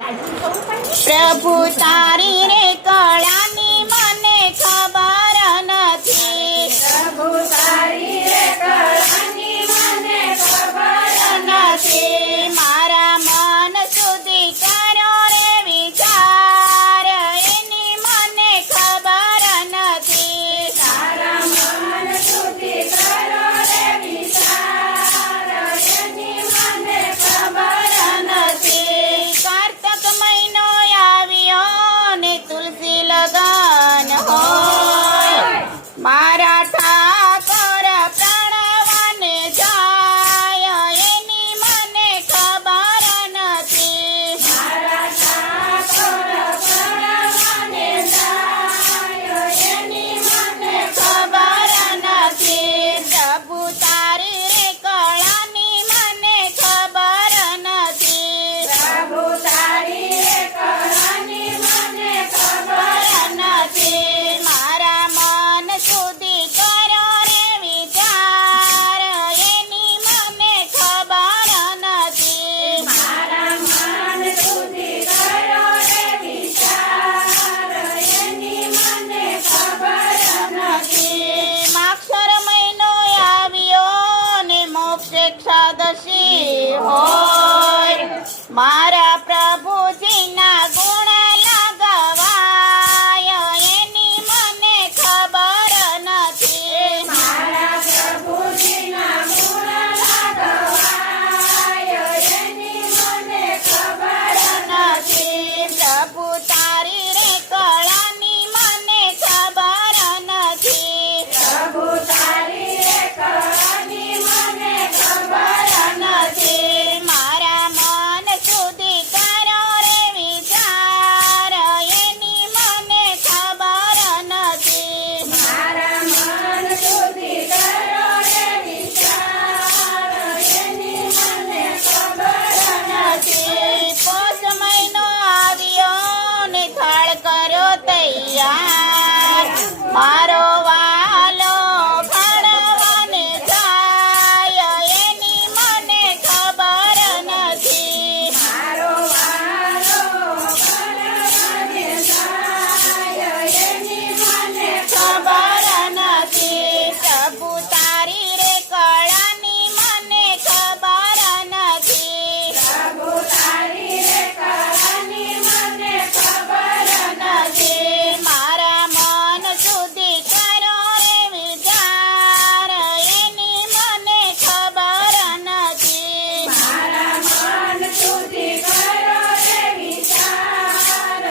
પ્રભુ તારી રે કળાની મને ખબર નથી. પ્રભુ તારી રે કળાની મને ખબર નથી. મારા મન સુધી કરો રે વિચાર, એની મને ખબર નથી. તારા મન સુધી કરો રે વિચાર, એની મને ખબર નથી. કારતક મહિનો આવ્યો ને તુલસી લગન હોય, મારા ઠાકોર પ્રણવાને જાય, એની મને ખબર નથી. મારા ઠાકોર પરવાને જાય, એની મને ખબર નથી. પ્રભુ તારી રે કળાની મને ખબર નથી. પ્રભુ તારી રે કળાની મને ખબર નથી. મારા મન સુધી કરો રે વિચાર, એની મને ખબર નથી. મારા મન સુધી કરો રે વિચાર, એની મને ખબર નથી. માક્ષર મહિનો આવ્યો ને મોક્ષ એકાદશી હોય, મારા પ્રભુજીના ગુણ લગવાય, એની મને ખબર નથી. મારા પ્રભુજીના ગુણ લગવાય, એની મને ખબર નથી. પ્રભુ તારી રે કળાની મને ખબર નથી. પ્રભુ તારી રે કળાની મને ખબર નથી. મારા મન સુધી કરો રે વિચાર, એની મને ખબર નથી. મારા મન સુધી કરો રે વિચાર, એની મને ખબર નથી. પોષ મહિનો આવ્યો ને થાળ કરો તૈયાર, મારો વાલો ભણવાને જાય, એની મને ખબર નથી. મારો વારો ભણવાને જાય, એની મને ખબર નથી. પ્રભુ તારી રે કળાની મને ખબર નથી. પ્રભુ તારી રે કળાની મને ખબર નથી. મારા મન સુધી કરો રે વિચાર, એની મને ખબર નથી. મારા મન સુધી કરો રે વિચાર,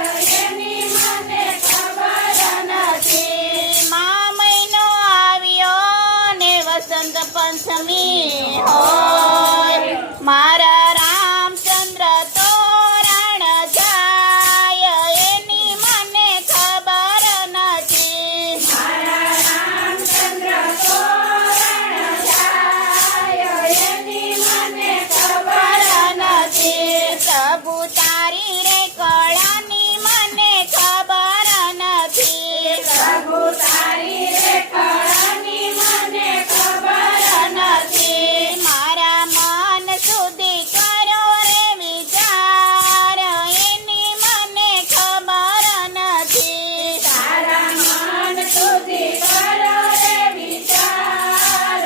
એની મને ખબર નથી. મા મહિનો આવ્યો ને વસંત પંચમી હોય, મારા રામચંદ્ર તોરણ જાય, એની મને ખબર નથી. મારા રામચંદ્ર તોરણ જાય, એની મને ખબર નથી. પ્રભુ તારી રે કળાની મને ખબર નથી. પ્રભુ તારી રે કળાની મને ખબર નથી. મારા મન સુધી કરો રે વિચાર, એની મને ખબર નથી. તારા મન સુધી કરો રે વિચાર,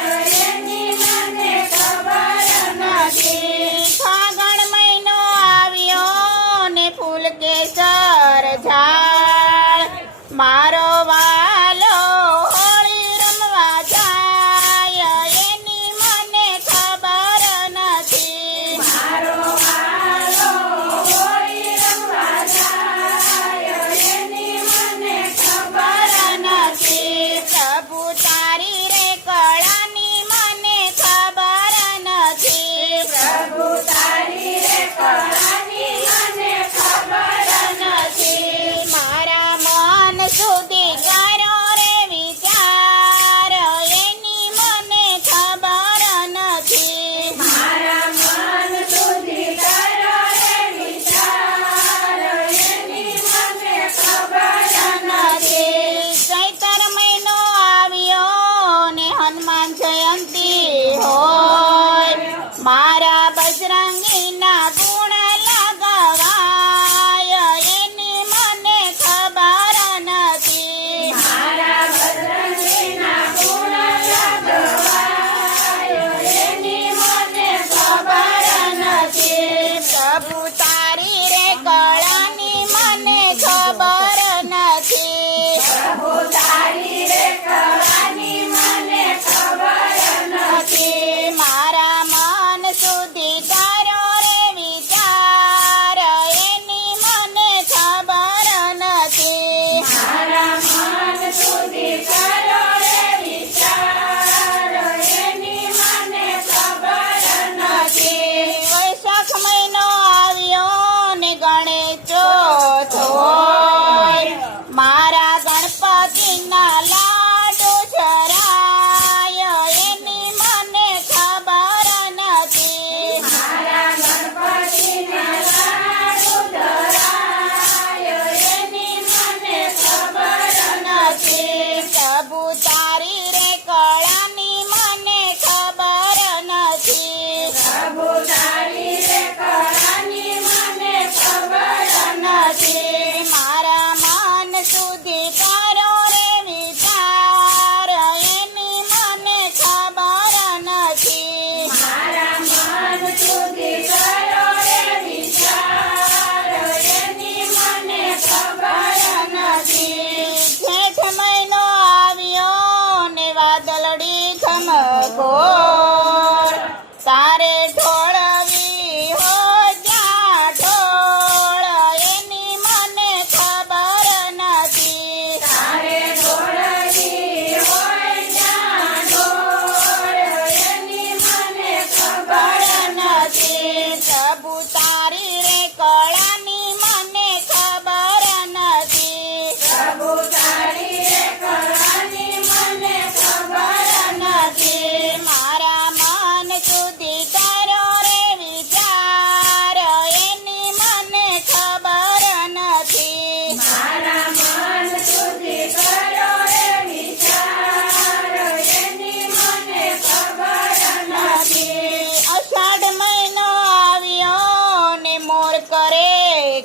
એની મને ખબર નથી. ફાગણ મહિનો આવ્યો ને ફૂલ કેસર ઝાડ, મારો વાલો હોળી રમવા જાય, એની મને ખબર નથી. મારો વાલો હોળી રમવા જાય, એની મને ખબર નથી. પ્રભુ તારી રે કળાની મને ખબર નથી. પ્રભુ તારી રે કળાની મને ખબર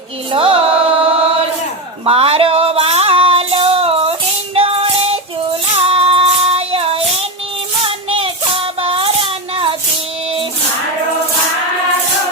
કિલોલ મારો વાલો હિંડોળે ઝૂલાય એની મને ખબર નથી મારો વાલો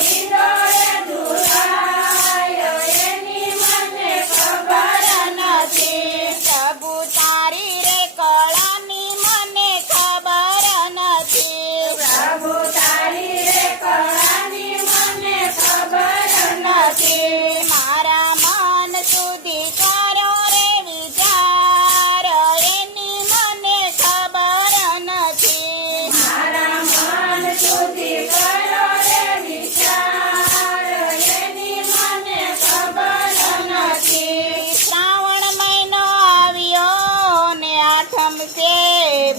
હિંડોળે ઝૂલાય એની મને ખબર નથી પ્રભુ તારી રે કળાની મને ખબર નથી પ્રભુ તારી રે કળાની મને ખબર નથી મારા મન સુધી કરો રે વિચાર એની મને ખબર નથી મારા મન સુધી કરો રે વિચાર એની મને ખબર નથી શ્રાવણ મહિનો આવ્યો ને આઠમ છે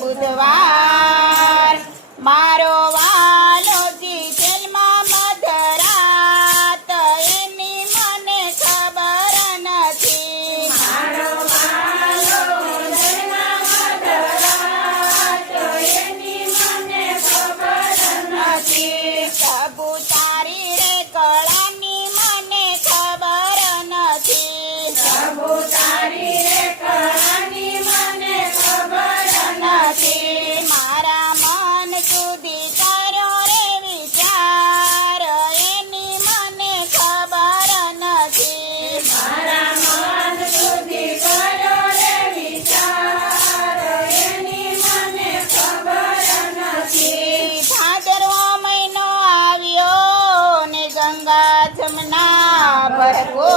બુધવાર મારો વાલોજી જેલમાં મધરાત એની મને ખબર નથી મારો વાલો જન્મ મધરાત એની મને ખબર નથી પ્રભુ તારી રે કળાની મને ખબર નથી પ્રભુ તારી રે કળાની મને ખબર નથી મારા મન સુધી કરો રે વિચાર એની મને ખબર નથી મારા મન સુધી કરો રે વિચાર એની મને ખબર નથી ભાદરવો મહિનો આવ્યો ને ગંગા જમના ભરવો